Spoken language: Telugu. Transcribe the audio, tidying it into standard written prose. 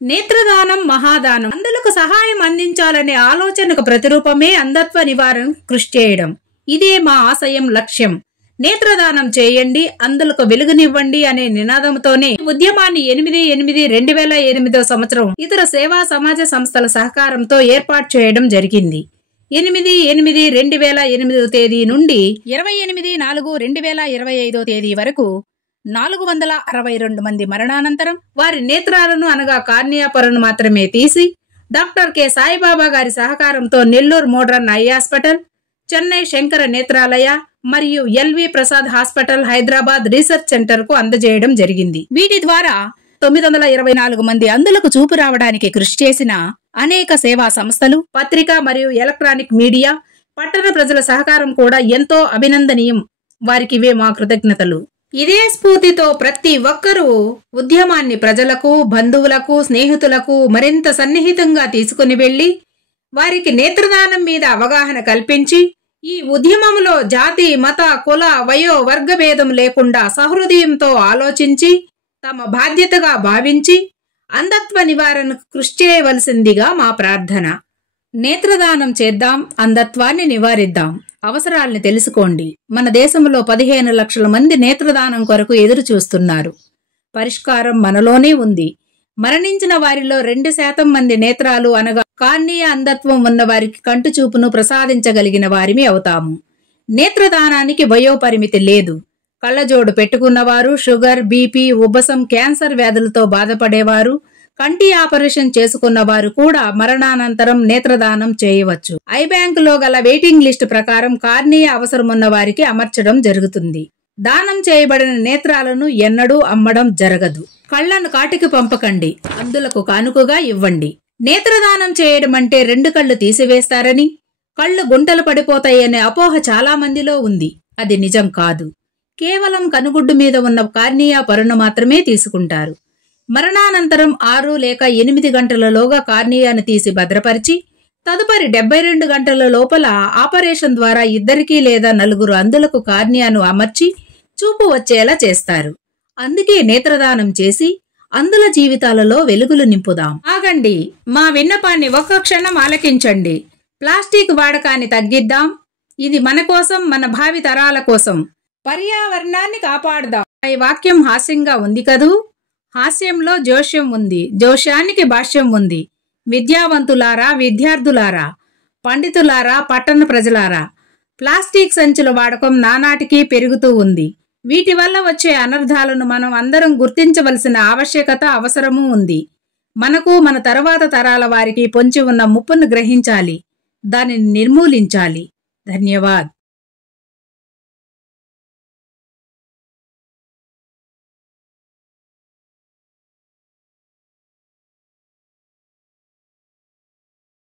నేత్రదానం మహాదానం. అంధులకు సహాయం అందించాలనే ఆలోచనకు ప్రతిరూపమే అంధత్వ నివారణ కృషి చేయడం. ఇదే మా ఆశయం, లక్ష్యం. నేత్రదానం చేయండి, అంధులకు వెలుగునివ్వండి అనే నినాదంతోనే ఉద్యమాన్ని 8/8/2008 సంవత్సరం ఇతర సేవా సమాజ సంస్థల సహకారంతో ఏర్పాటు చేయడం జరిగింది. 8/8/2008 తేదీ నుండి 28/4/2025 తేదీ వరకు 462 మంది మరణానంతరం వారి నేత్రాలను అనగా కార్నియా పొరను మాత్రమే తీసి డాక్టర్ కె సాయిబాబా గారి సహకారంతో Nellore modern eye hospital, Chennai Sankara Nethralaya మరియు LV Prasad hospital, Hyderabad research centre కు అందజేయడం జరిగింది. వీటి ద్వారా 924 మంది అంధులకు చూపు రావడానికి కృషి చేసిన అనేక సేవా సంస్థలు, పత్రికా మరియు ఎలక్ట్రానిక్ మీడియా, పట్టణ ప్రజల సహకారం కూడా ఎంతో అభినందనీయం. వారికివే మా కృతజ్ఞతలు. ఇదే స్ఫూర్తితో ప్రతి ఒక్కరూ ఉద్యమాన్ని ప్రజలకు, బంధువులకు, స్నేహితులకు మరింత సన్నిహితంగా తీసుకుని వెళ్లి వారికి నేత్రదానం మీద అవగాహన కల్పించి ఈ ఉద్యమంలో జాతి, మత, కుల, వయో, వర్గ భేదం లేకుండా సహృదయంతో ఆలోచించి తమ బాధ్యతగా భావించి అంధత్వ నివారణకు కృషి చేయవలసిందిగా మా ప్రార్థన. నేత్రదానం చేద్దాం, అంధత్వాన్ని నివారిద్దాం. అవసరాల్ని తెలుసుకోండి. మన దేశంలో 15 లక్షల మంది నేత్రదానం కొరకు ఎదురు చూస్తున్నారు. పరిష్కారం మనలోనే ఉంది. మరణించిన వారిలో 2% మంది నేత్రాలు అనగా కార్నియా అంధత్వం ఉన్న వారికి కంటి చూపును ప్రసాదించగలిగిన వారిమి అవుతాము. నేత్రదానానికి వయోపరిమితి లేదు. కళ్ళజోడు పెట్టుకున్నవారు, షుగర్, బీపీ, ఉబ్బసం, క్యాన్సర్ వ్యాధులతో బాధపడేవారు, కంటి ఆపరేషన్ చేసుకున్నవారు కూడా మరణానంతరం నేత్రదానం చేయవచ్చు. ఐ బ్యాంకులో గల వెయిటింగ్ లిస్ట్ ప్రకారం కార్నియా అవసరమున్న వారికి అమర్చడం జరుగుతుంది. దానం చేయబడిన నేత్రాలను ఎన్నడూ అమ్మడం జరగదు. కళ్లను కాటికి పంపకండి, అంధులకు కానుకగా ఇవ్వండి. నేత్రదానం చేయడం అంటే 2 కళ్ళు తీసివేస్తారని, కళ్ళు గుంటలు పడిపోతాయనే అపోహ చాలా మందిలో ఉంది. అది నిజం కాదు. కేవలం కనుగుడ్డు మీద ఉన్న కార్నియా పొరను మాత్రమే తీసుకుంటారు. మరణానంతరం 6 లేక 8 గంటలలోగా కార్నియాను తీసి భద్రపరిచి తదుపరి 72 గంటల లోపల ఆపరేషన్ ద్వారా 2 లేదా 4 అంధులకు కార్నియాను అమర్చి చూపు వచ్చేలా చేస్తారు. అందుకే నేత్రదానం చేసి అంధుల జీవితాలలో వెలుగులు నింపుదాం. ఆగండి, మా విన్నపాన్ని ఒక్క క్షణం ఆలకించండి. ప్లాస్టిక్ వాడకాన్ని తగ్గిద్దాం. ఇది మన కోసం, మన భావి తరాల కోసం. పర్యావరణాన్ని కాపాడుదాం. ఈ వాక్యం హాస్యంగా ఉంది కదూ? హాస్యంలో జోష్యం ఉంది, జోష్యానికి భాష్యం ఉంది. విద్యావంతులారా, విద్యార్థులారా, పండితులారా, పట్టణ ప్రజలారా, ప్లాస్టిక్ సంచుల వాడకం నానాటికి పెరుగుతూ ఉంది. వీటి వల్ల వచ్చే అనర్థాలను మనం అందరం గుర్తించవలసిన ఆవశ్యకత, అవసరమూ ఉంది. మనకు, మన తరువాత తరాల వారికి పొంచి ఉన్న ముప్పును గ్రహించాలి, దానిని నిర్మూలించాలి. ధన్యవాద్.